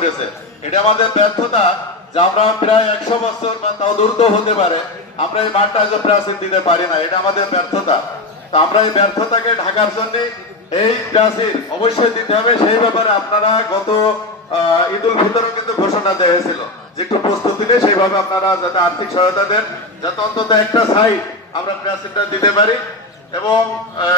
করেছে। এটা আমাদের ব্যর্থতা যে আমরা প্রায় একশো বছর বা তাও দ্রুত হতে পারে। আমরা এই মাঠটা যে প্রাচীর দিতে পারি না, এটা আমাদের ব্যর্থতা। তো আমরা এই ব্যর্থতাকে ঢাকার জন্য এই প্রাচীর অবশ্যই দিতে হবে। সেই ব্যাপারে আপনারা গত ঈদ উল ফিতরও কিন্তু ঘোষণা দেওয়া যে একটু প্রস্তুতি নিয়ে সেইভাবে আপনারা যাতে আর্থিক সহায়তা দেন, যাতে অন্তত একটা সাইড আমরা প্রাচীরটা দিতে পারি। এবং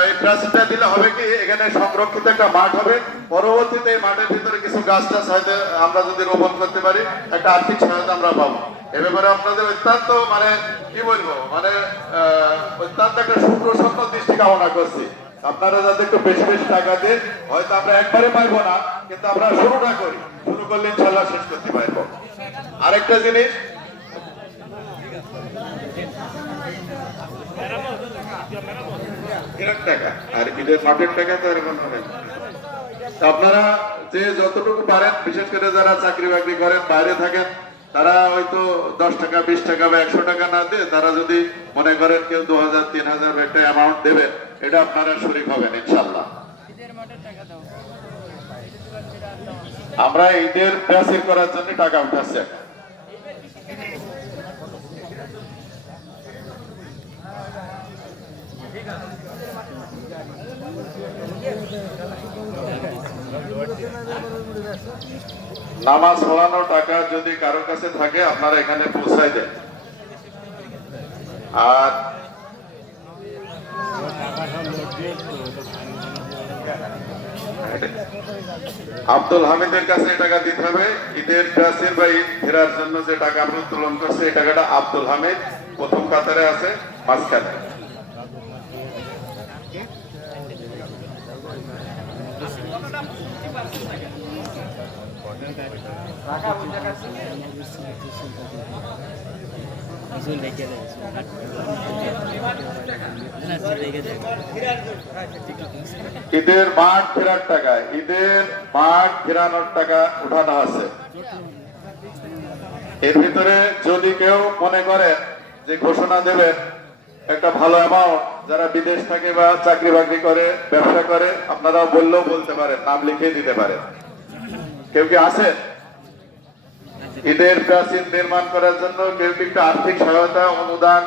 এই প্রাচীরটা দিলে হবে কি, এখানে সংরক্ষিত একটা মাঠ হবে। পরবর্তীতে এই মাঠের ভিতরে কিছু গাছ টাছ হয়তো আমরা যদি রোপণ করতে পারি, একটা আর্থিক সহায়তা আমরা পাবো। এ ব্যাপারে আপনাদের অত্যন্ত মানে কি বলব মানে অত্যন্ত একটা সুপ্রসন্ন দৃষ্টি কামনা করছি। আপনারা যাতে একটু বেশি বেশি টাকা দেন, হয়তো আমরা একবারে পাইবো না, কিন্তু আমরা শুরুটা করি। শুরু করলে ইনশাল্লাহ শেষ করতে পারব। আরেকটা জিনিস আপনারা যে যতটুকু পারেন, বিশেষ করে যারা চাকরি বাকরি করেন, বাইরে থাকেন, তারা হয়তো দশ টাকা, বিশ টাকা বা একশো টাকা না দিয়ে তারা যদি মনে করেন কেউ দু হাজার, তিন হাজার একটা অ্যামাউন্ট দেবেন, এটা আপনারা শরিক হবেন, ইনশাল্লাহ। আমরা ঈদের প্রাচীর করার জন্য টাকা উঠাচ্ছি। নামাজ পড়ানোর টাকা যদি কারও কাছে থাকে, আপনারা এখানে পৌঁছাই দেন। আর আব্দুল হামিদের কাছে টাকা দিতে হবে। ঈদের প্রাচীর বা ঈদ ফেরার জন্য যে টাকা আপনি উত্তোলন করছে এই টাকাটা আব্দুল হামিদ প্রথম কাতারে আছে, মাঝখানে। ঈদের মাঠ ফেরার টাকা, ঈদের মাঠ ফেরানোর টাকা উঠানো আছে। এর ভিতরে যদি কেউ মনে করেন যে ঘোষণা দেবেন একটা ভালো অ্যামাউন্ট যারা বিদেশ থাকে বা চাকরি বাকরি করে, ব্যবসা করে আপনারা বললেও বলতে পারেন, নাম লিখে দিতে পারেন। কেউ কি আছে? ঈদের প্রাচীন নির্মাণ করার জন্য কেউ কি একটু আর্থিক সহায়তা, অনুদান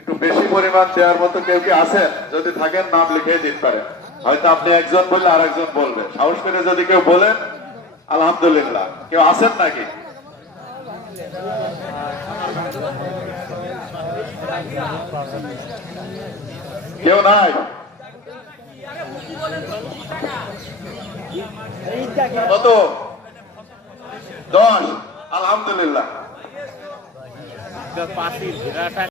একটু বেশি পরিমাণ দেওয়ার মতো কেউ কি আছেন যদি থাকেন, নাম লিখে দিতে পারেন। হয়তো আপনি একজন বললে আরেকজন বলবে। সাহস করে যদি কেউ বলেন, আলহামদুলিল্লাহ। কেউ আছেন নাকি? কেউ নাই? কত? দশ। আলহামদুলিল্লাহ।